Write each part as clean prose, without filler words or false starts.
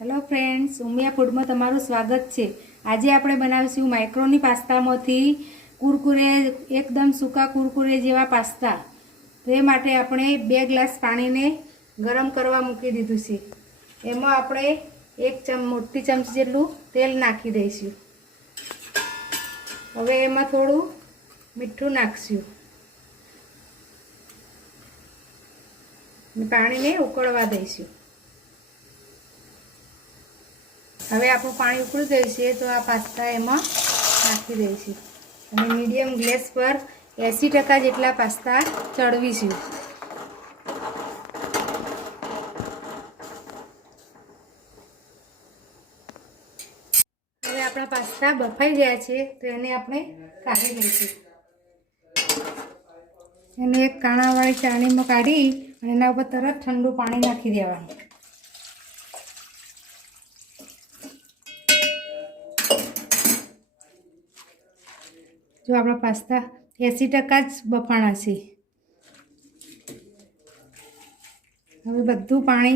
Hello friends, Umiya food में तमारुं स्वागत है। आज આપણે બનાવીશું મેક્રોની પાસ્તામાંથી કુરકુરે, એકદમ સૂકા કુરકુરે જેવા પાસ્તા। તો એ માટે આપણે 2 ગ્લાસ પાણીને ગરમ કરવા મૂકી દીધું છે। એમાં આપણે 1 મોટી ચમચી જેટલું તેલ નાખી દઈશું। હવે એમાં થોડું મીઠું નાખશું અને પાણીને ઉકળવા દઈશું। હવે આપણું પાણી ઉકળી ગયું છે તો આ પાસ્તા એમાં નાખી દઈશું અને મીડિયમ ગેસ પર 80% જેટલા પાસ્તા ચડવીશું। હવે આપણા પાસ્તા બફાઈ ગયા છે તો એને આપણે કાઢી લઈશું। એને એક કાણાવાળી ચાળણીમાં કાઢી અને એના ઉપર તરત ઠંડુ પાણી નાખી દેવાનું। जो अपना पास्ता 80% ज बफाणा छे। हवे बधुं पाणी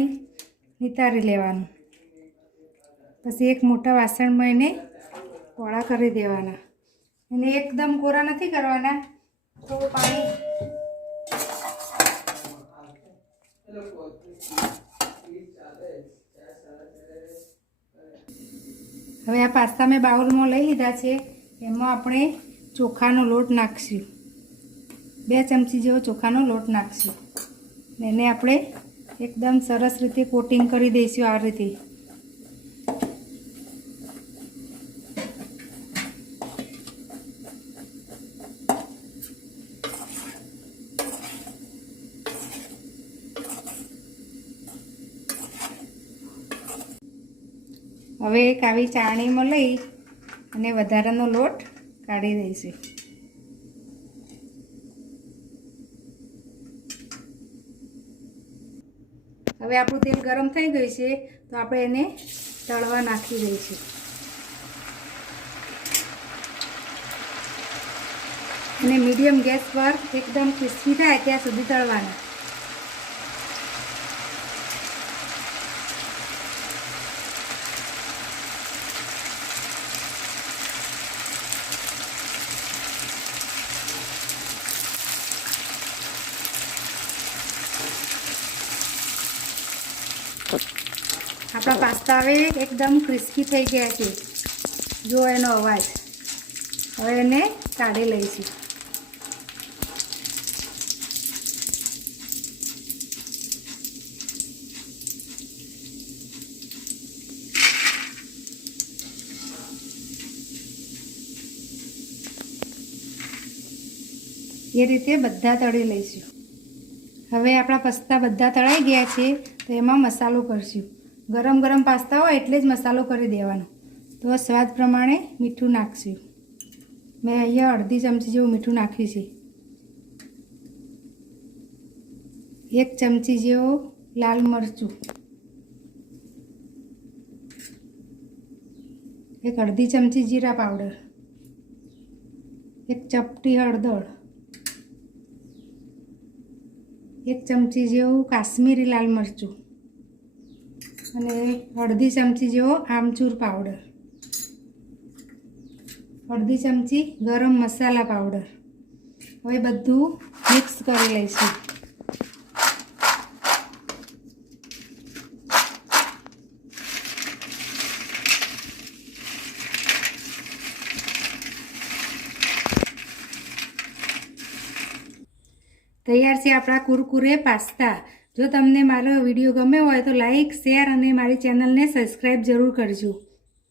नितारी लेवानुं, पछी एक मोटा वासण में एने कोळा करी देवाना। एने एकदम कोरा नथी करवाना, थोडुं पाणी हवे आ पास्ता में बाउल में लई लीधा छे। एमां आपणे चोखानो लोट नाखीशुं, 2 चमची जेवो चोखानो लोट नाखीशुं। एने आपणे एकदम सरस रीते कोटिंग करी दईशुं। आ रीते हवे एक आवी चाळणीमां लई अने वधारानो लोट काढ़ी दईशुं। हवे आपणुं तेल गरम थई गयुं छे तो आपणे एने तळवा नाखी दईशुं। अने मीडियम गैस पर एकदम क्रिस्पी थाय त्यां सुधी तळवाना। अपना पास्ता हवे एकदम क्रिस्पी थई गया है। जो एनो अवाज हवे एने काढी लईशुं। ये रीते बधा तળી लईशुं। हवे आपणा पास्ता बधा तळाई गया है तो एमां मसालो करशुं। गरम गरम पास्ता हो एटले ज मसालो करी देवानो। तो स्वाद प्रमाणे मीठुं नाखशुं। मैं अहींया अर्धी चमची जेवुं मीठुं नाख्युं छे। 1 चमची जेवुं लाल मरचुं, 1 अर्धी चमची जीरा पाउडर, 1 चपटी हळदर, 1 चमची जेवुं काश्मीरी लाल मरचुं અને અડધી ચમચી જેવો આમચૂર પાવડર, અડધી ચમચી ગરમ મસાલા પાવડર। હવે બધું મિક્સ કરી લઈશું। तैयार है आपणा कुरकुरे पास्ता। जो तमने मारो विडियो गम्यो होय तो लाइक, शेर और मारी चेनल ने सब्सक्राइब जरूर करजो।